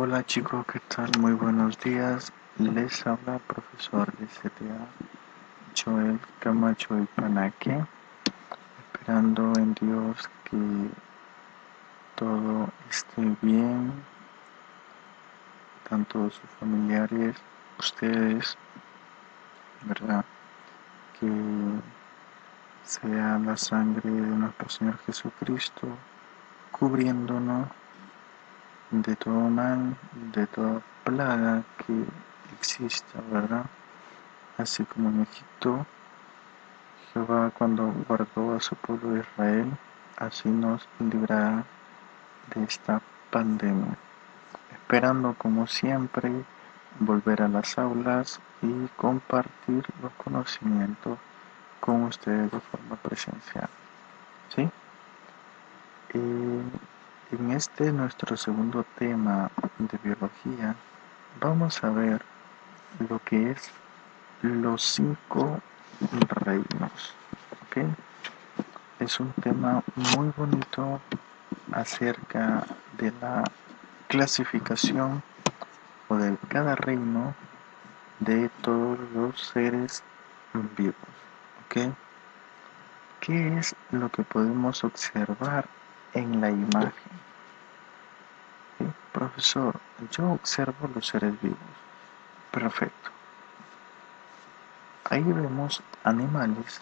Hola chicos, ¿qué tal? Muy buenos días. Les habla el profesor de CTA, Joel Camacho y Panaque, esperando en Dios que todo esté bien, tanto sus familiares, ustedes, ¿verdad? Que sea la sangre de nuestro Señor Jesucristo cubriéndonos de todo mal, de toda plaga que exista, ¿verdad? Así como en Egipto, Jehová cuando guardó a su pueblo de Israel, así nos librará de esta pandemia. Esperando como siempre volver a las aulas y compartir los conocimientos con ustedes de forma presencial. ¿Sí? En este nuestro segundo tema de biología, vamos a ver lo que es los 5 reinos. ¿Ok? Es un tema muy bonito acerca de la clasificación o de cada reino de todos los seres vivos. ¿Ok? ¿Qué es lo que podemos observar en la imagen? ¿Sí? Profesor, yo observo los seres vivos. Perfecto. Ahí vemos animales,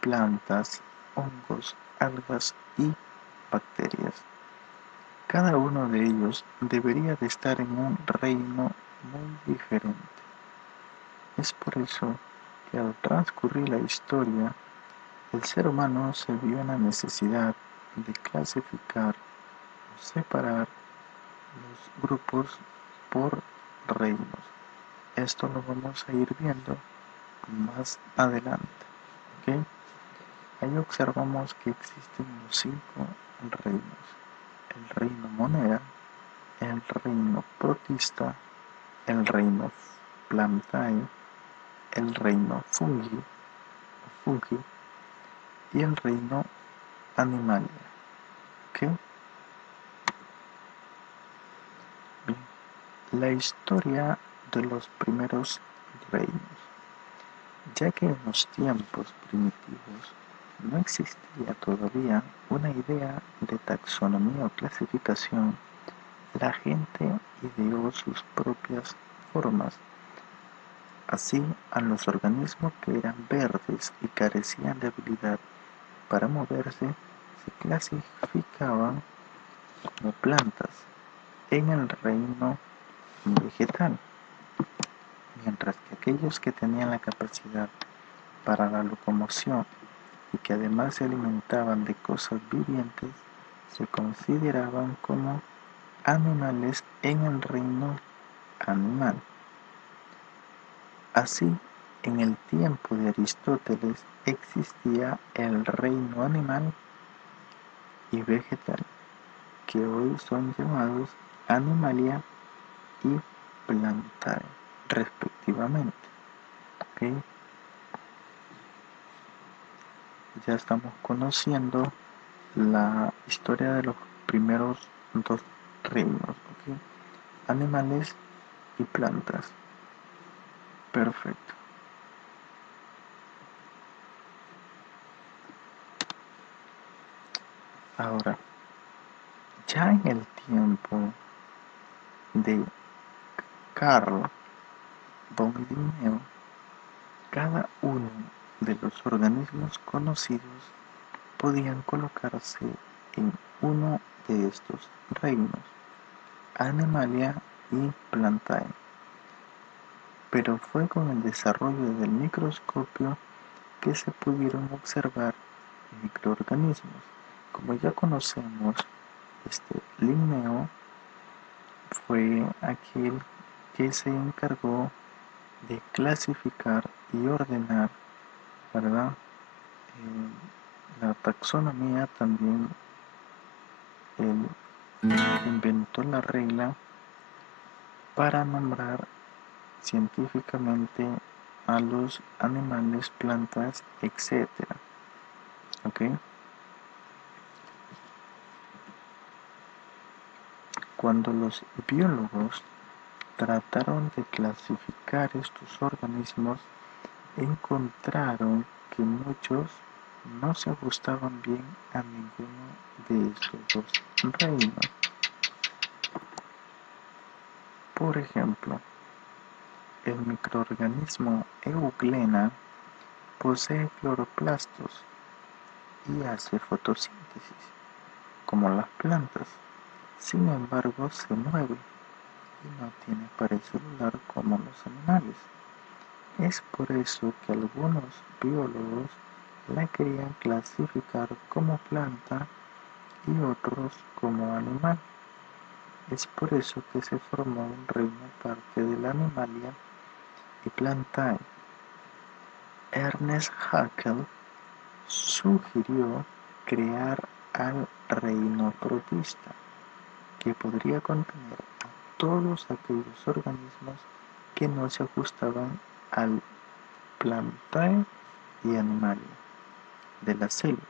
plantas, hongos, algas y bacterias. Cada uno de ellos debería de estar en un reino muy diferente. Es por eso que al transcurrir la historia, el ser humano se vio en la necesidad de clasificar o separar los grupos por reinos. Esto lo vamos a ir viendo más adelante. ¿Ok? Ahí observamos que existen los 5 reinos. El reino moneda, el reino protista, el reino plantae, el reino fungi y el reino animalia. ¿Ok? Bien. La historia de los primeros reinos. Ya que en los tiempos primitivos no existía todavía una idea de taxonomía o clasificación, la gente ideó sus propias formas. Así, a los organismos que eran verdes y carecían de habilidad para moverse, se clasificaban como plantas en el reino vegetal, mientras que aquellos que tenían la capacidad para la locomoción y que además se alimentaban de cosas vivientes, se consideraban como animales en el reino animal. Así, en el tiempo de Aristóteles existía el reino animal y vegetal, que hoy son llamados Animalia y Plantae, respectivamente. ¿Okay? Ya estamos conociendo la historia de los primeros 2 reinos, ¿okay? Animales y plantas. Perfecto. Ahora, ya en el tiempo de Carl von Linneo, cada uno de los organismos conocidos podían colocarse en uno de estos reinos, Animalia y Plantae. Pero fue con el desarrollo del microscopio que se pudieron observar microorganismos. Como ya conocemos, Linneo fue aquel que se encargó de clasificar y ordenar, ¿verdad? La taxonomía también, él inventó la regla para nombrar científicamente a los animales, plantas, etcétera. ¿Ok? Cuando los biólogos trataron de clasificar estos organismos, encontraron que muchos no se ajustaban bien a ninguno de estos dos reinos. Por ejemplo, el microorganismo Euglena posee cloroplastos y hace fotosíntesis, como las plantas. Sin embargo, se mueve y no tiene pared celular como los animales. Es por eso que algunos biólogos la querían clasificar como planta y otros como animal. Es por eso que se formó un reino parte de la Animalia y Plantae. Ernest Haeckel sugirió crear al reino protista, que podría contener a todos aquellos organismos que no se ajustaban al Plantae y Animalia de la célula.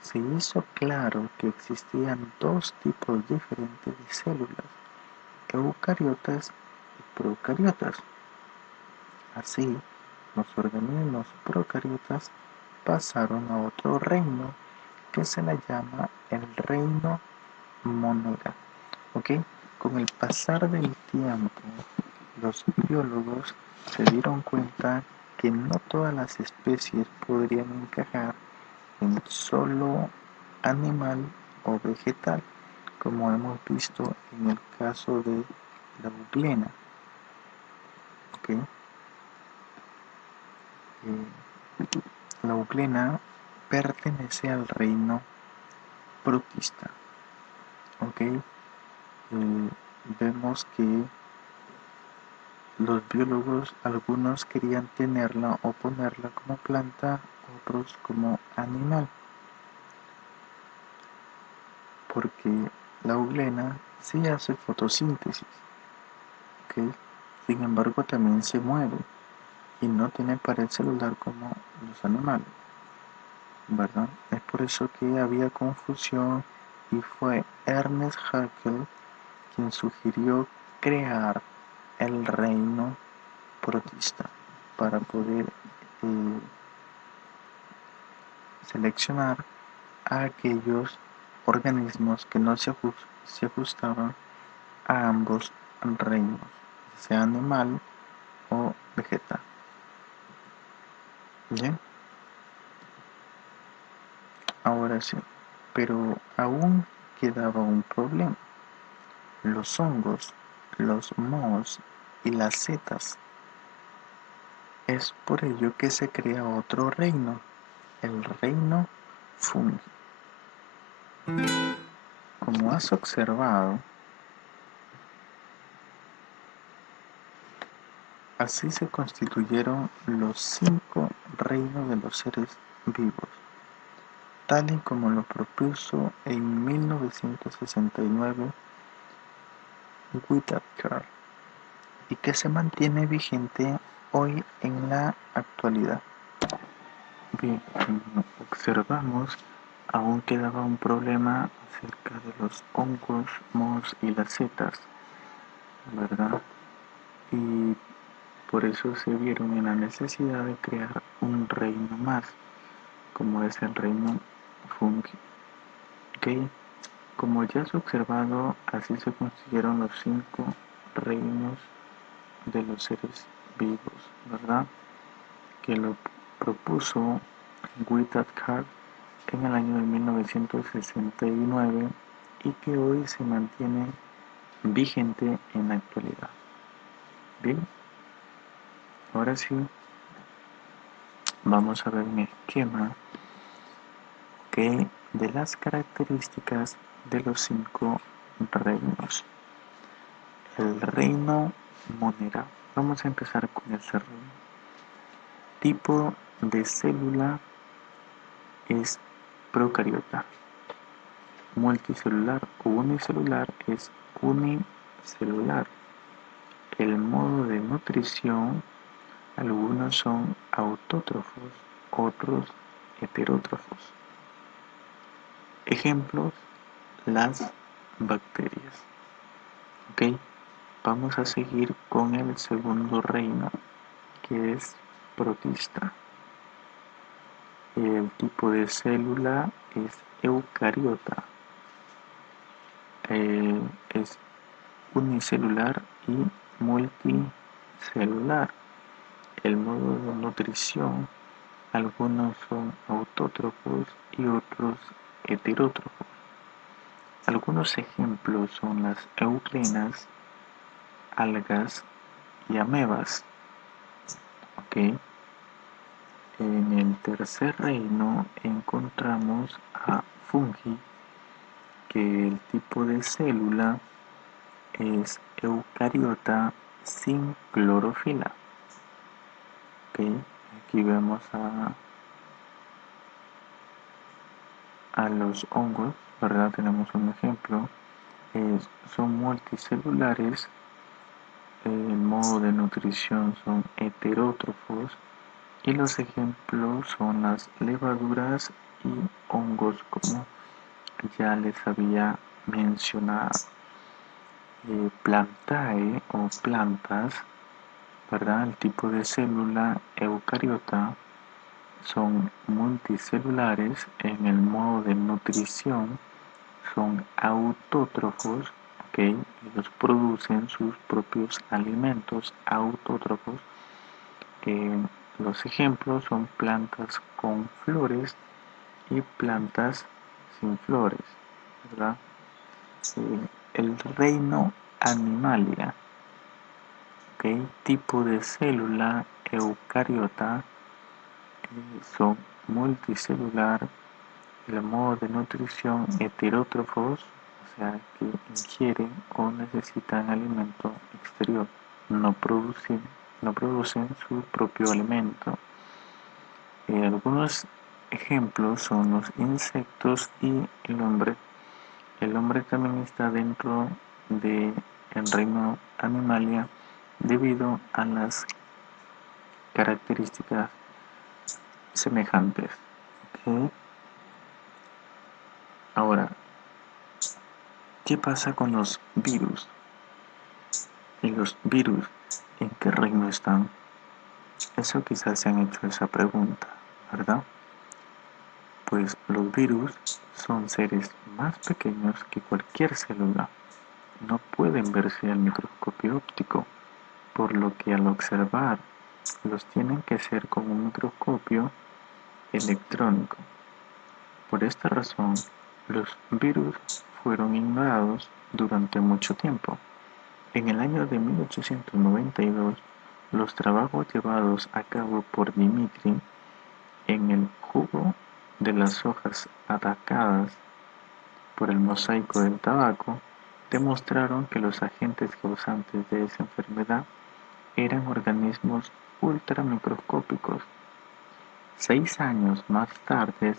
Se hizo claro que existían dos tipos diferentes de células, eucariotas y procariotas. Así, los organismos procariotas pasaron a otro reino que se le llama el reino monera. ¿Ok? Con el pasar del tiempo, los biólogos se dieron cuenta que no todas las especies podrían encajar en solo animal o vegetal, como hemos visto en el caso de la Euglena. ¿Okay? La Euglena pertenece al reino protista. ¿Okay? Vemos que los biólogos, algunos querían tenerla o ponerla como planta, otros como animal, porque la euglena sí hace fotosíntesis, ¿okay? Sin embargo también se mueve y no tiene pared celular como los animales, ¿verdad? Es por eso que había confusión y fue Ernest Haeckel quien sugirió crear el reino protista para poder seleccionar a aquellos organismos que no se ajustaban a ambos reinos, sea animal o vegetal. ¿Bien? Ahora sí, pero aún quedaba un problema. Los hongos, los mohos y las setas. Es por ello que se crea otro reino, el reino fungi. Como has observado, así se constituyeron los 5 reinos de los seres vivos, tal y como lo propuso en 1969 Whitaker, y que se mantiene vigente hoy en la actualidad. Bien, como observamos, aún quedaba un problema acerca de los hongos, mohos y las setas, ¿verdad? Y por eso se vieron en la necesidad de crear un reino más, como es el reino fungi. ¿Okay? Como ya has observado, así se consiguieron los 5 reinos de los seres vivos, ¿verdad? Que lo propuso Whitaker en el año de 1969 y que hoy se mantiene vigente en la actualidad. Bien, ahora sí, vamos a ver un esquema de las características de los 5 reinos. El reino monera. Vamos a empezar con ese reino. Tipo de célula es procariota. Multicelular o unicelular es unicelular. El modo de nutrición, algunos son autótrofos, otros heterótrofos. Ejemplos, las bacterias. Ok, vamos a seguir con el segundo reino, que es protista. El tipo de célula es eucariota. Es unicelular y multicelular. El modo de nutrición, algunos son autótrofos y otros heterótrofos. Algunos ejemplos son las euclinas, algas y amebas. ¿Ok? En el tercer reino encontramos a fungi, que el tipo de célula es eucariota sin clorofila. ¿Ok? Aquí vemos a los hongos, ¿verdad? Tenemos un ejemplo. Son multicelulares. El modo de nutrición son heterótrofos. Y los ejemplos son las levaduras y hongos, como ya les había mencionado. Plantae o plantas, ¿verdad? El tipo de célula eucariota son multicelulares. En el modo de nutrición son autótrofos, ¿ok? Ellos producen sus propios alimentos autótrofos. Los ejemplos son plantas con flores y plantas sin flores, ¿verdad? El reino Animalia, ¿ok? Tipo de célula eucariota, son multicelular. El modo de nutrición heterótrofos, o sea que ingieren o necesitan alimento exterior, no producen su propio alimento. Algunos ejemplos son los insectos y el hombre. El hombre también está dentro del reino Animalia debido a las características semejantes. ¿Ok? Ahora, ¿qué pasa con los virus? ¿Y los virus en qué reino están? Eso quizás se han hecho esa pregunta, ¿verdad? Pues los virus son seres más pequeños que cualquier célula. No pueden verse al microscopio óptico, por lo que al observar los tienen que hacer con un microscopio electrónico. Por esta razón, los virus fueron ignorados durante mucho tiempo. En el año de 1892, los trabajos llevados a cabo por Dimitri en el jugo de las hojas atacadas por el mosaico del tabaco demostraron que los agentes causantes de esa enfermedad eran organismos ultramicroscópicos. 6 años más tarde,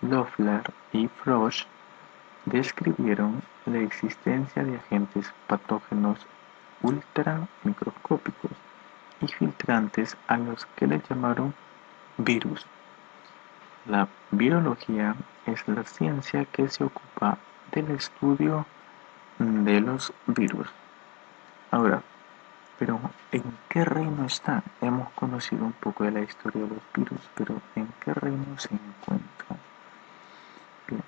Loeffler y Frosch describieron la existencia de agentes patógenos ultramicroscópicos y filtrantes a los que le llamaron virus. La virología es la ciencia que se ocupa del estudio de los virus. Ahora, pero ¿en qué reino están? Hemos conocido un poco de la historia de los virus, pero ¿en qué reino se encuentran? Bien,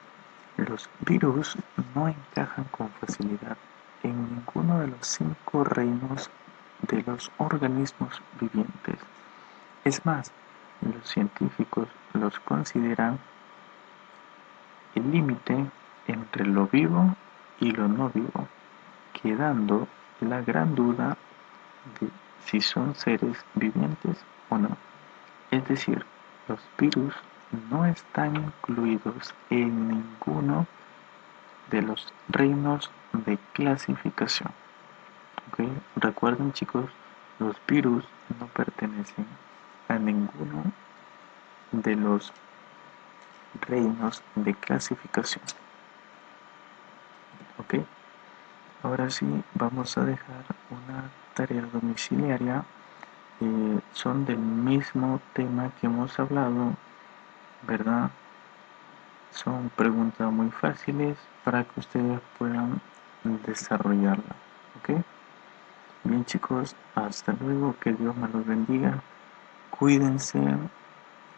los virus no encajan con facilidad en ninguno de los 5 reinos de los organismos vivientes. Es más, los científicos los consideran el límite entre lo vivo y lo no vivo, quedando la gran duda de si son seres vivientes o no. Es decir, los virus no están incluidos en ninguno de los reinos de clasificación. ¿Ok? Recuerden, chicos, los virus no pertenecen a ninguno de los reinos de clasificación. ¿Ok? Ahora sí, vamos a dejar una tarea domiciliaria. Son del mismo tema que hemos hablado, ¿verdad? Son preguntas muy fáciles para que ustedes puedan desarrollarla. ¿Ok? Bien chicos, hasta luego, que Dios me los bendiga. Cuídense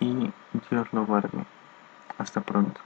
y Dios los guarde. Hasta pronto.